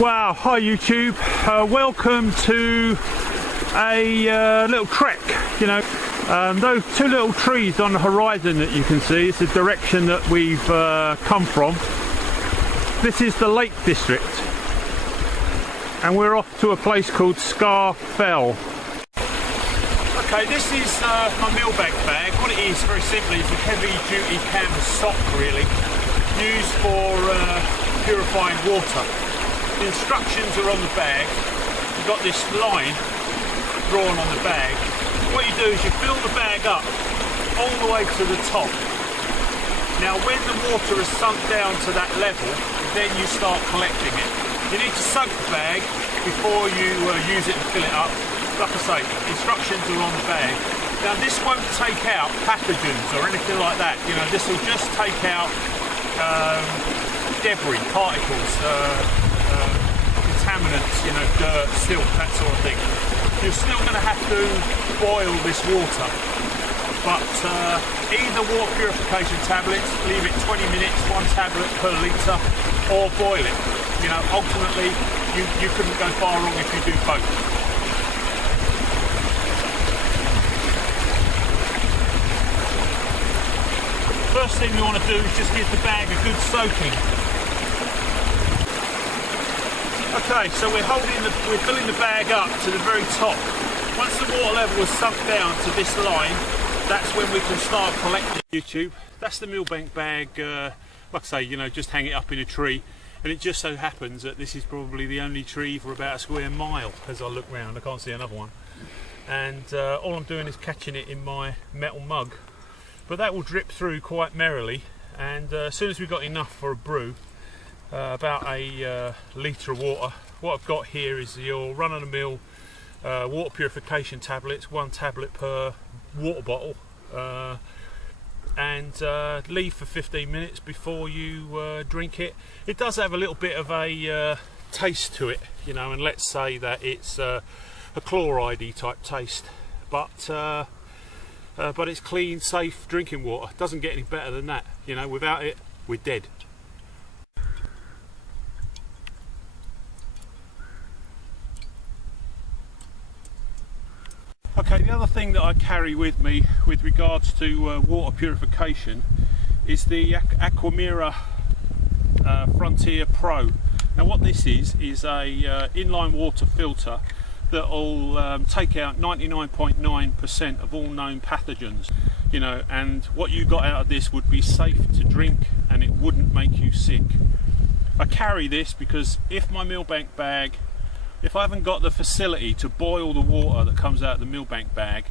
Wow, hi YouTube, welcome to a little trek. You know, those two little trees on the horizon that you can see is the direction that we've come from. This is the Lake District and we're off to a place called Scar Fell. Okay, this is my Millbank bag. What it is, very simply, is a heavy duty canvas sock really, used for purifying water. The instructions are on the bag. You've got this line drawn on the bag. What you do is you fill the bag up all the way to the top. Now when the water has sunk down to that level, then you start collecting it. You need to soak the bag before you use it and fill it up. Like I say, instructions are on the bag. Now this won't take out pathogens or anything like that. You know, this will just take out debris, particles, contaminants, you know, dirt, silt, that sort of thing. You're still going to have to boil this water, but either water purification tablets, leave it 20 minutes, 1 tablet per litre, or boil it. You know, ultimately you couldn't go far wrong if you do both. First thing you want to do is just give the bag a good soaking. Okay, so we're filling the bag up to the very top. Once the water level has sunk down to this line, that's when we can start collecting. YouTube, that's the Millbank bag. Like I say, you know, just hang it up in a tree, and it just so happens that this is probably the only tree for about a square mile. As I look round, I can't see another one, and all I'm doing is catching it in my metal mug. But that will drip through quite merrily, and as soon as we've got enough for a brew, about a litre of water. What I've got here is your run-of-the-mill water purification tablets, 1 tablet per water bottle, and leave for 15 minutes before you drink it. It does have a little bit of a taste to it, you know, and let's say that it's a chloride-y type taste, but it's clean, safe drinking water. Doesn't get any better than that. You know, without it, we're dead. Okay, the other thing that I carry with me with regards to water purification is the Aquamira Frontier Pro. Now what this is a inline water filter that will take out 99.9% of all known pathogens, you know, and what you got out of this would be safe to drink and it wouldn't make you sick. I carry this because if my Millbank bag, if I haven't got the facility to boil the water that comes out of the Millbank bag,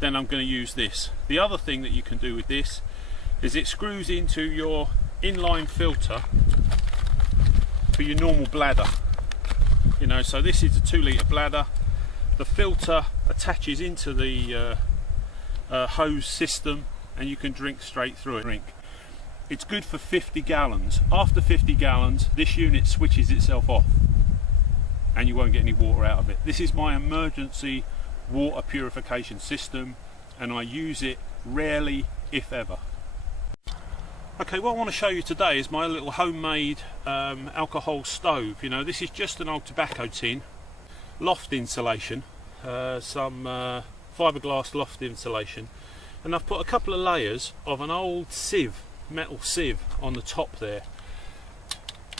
then I'm going to use this. The other thing that you can do with this is it screws into your inline filter for your normal bladder. You know, so this is a 2 litre bladder. The filter attaches into the hose system and you can drink straight through it. It's good for 50 gallons. After 50 gallons, this unit switches itself off and you won't get any water out of it. This is my emergency water purification system and I use it rarely, if ever. Okay, what I want to show you today is my little homemade alcohol stove. You know, this is just an old tobacco tin, loft insulation, some fiberglass loft insulation, and I've put a couple of layers of an old sieve, metal sieve on the top there.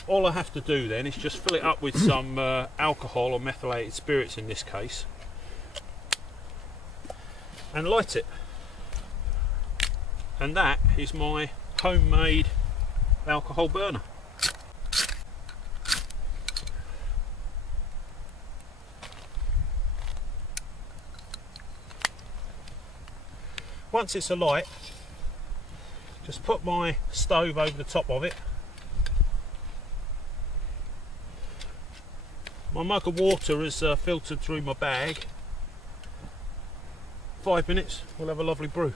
All I have to do then is just fill it up with some alcohol or methylated spirits in this case, and light it. And that is my homemade alcohol burner. Once it's alight, just put my stove over the top of it. My mug of water is filtered through my bag. 5 minutes, we'll have a lovely brew.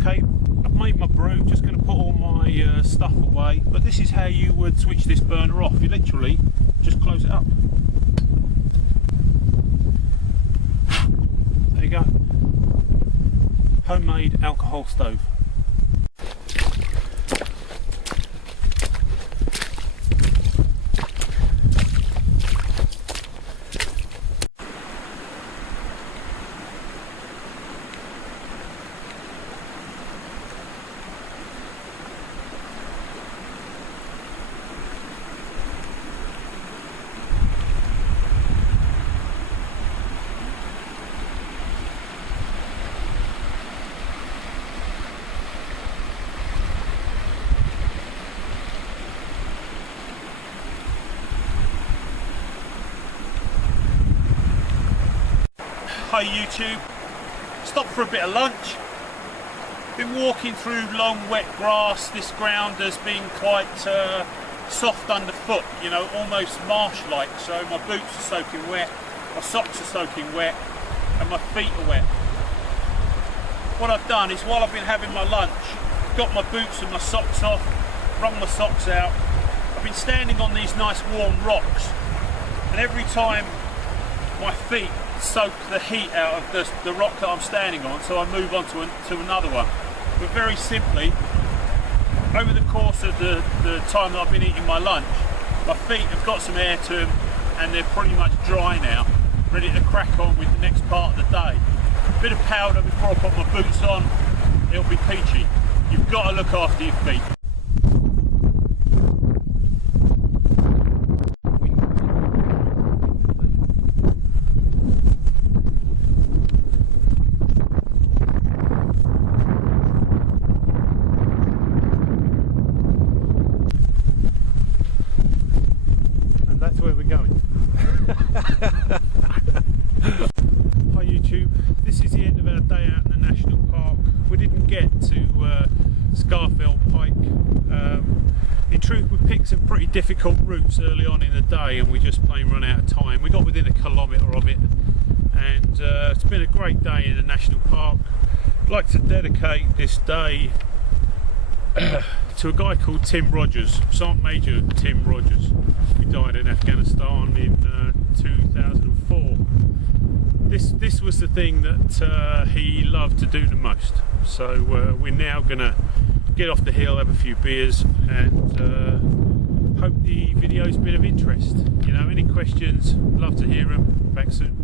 Okay, I've made my brew, just going to put all my stuff away, but this is how you would switch this burner off. You literally just close it up. There you go. Homemade alcohol stove. Hi YouTube, stopped for a bit of lunch. Been walking through long wet grass. This ground has been quite soft underfoot, you know, almost marsh-like, so my boots are soaking wet, my socks are soaking wet, and my feet are wet. What I've done is, while I've been having my lunch, got my boots and my socks off, wrung my socks out. I've been standing on these nice warm rocks, and every time my feet soak the heat out of the rock that I'm standing on, so I move on to another one. But very simply, over the course of the time that I've been eating my lunch, my feet have got some air to them, and they're pretty much dry now, ready to crack on with the next part of the day. Bit of powder before I put my boots on, it'll be peachy. You've got to look after your feet. And that's where we're going. Hi YouTube, this is the end of our day out in the national park. We didn't get to Scafell Pike. In truth, we picked some pretty difficult routes early on in the day, and we just plain run out of time. We got within a kilometre of it, and it's been a great day in the national park. I'd like to dedicate this day to a guy called Tim Rogers, Sergeant Major Tim Rogers. He died in Afghanistan in 2004. This was the thing that he loved to do the most. So we're now gonna get off the hill, have a few beers, and hope the video's been of interest. You know, any questions, love to hear them. Back soon.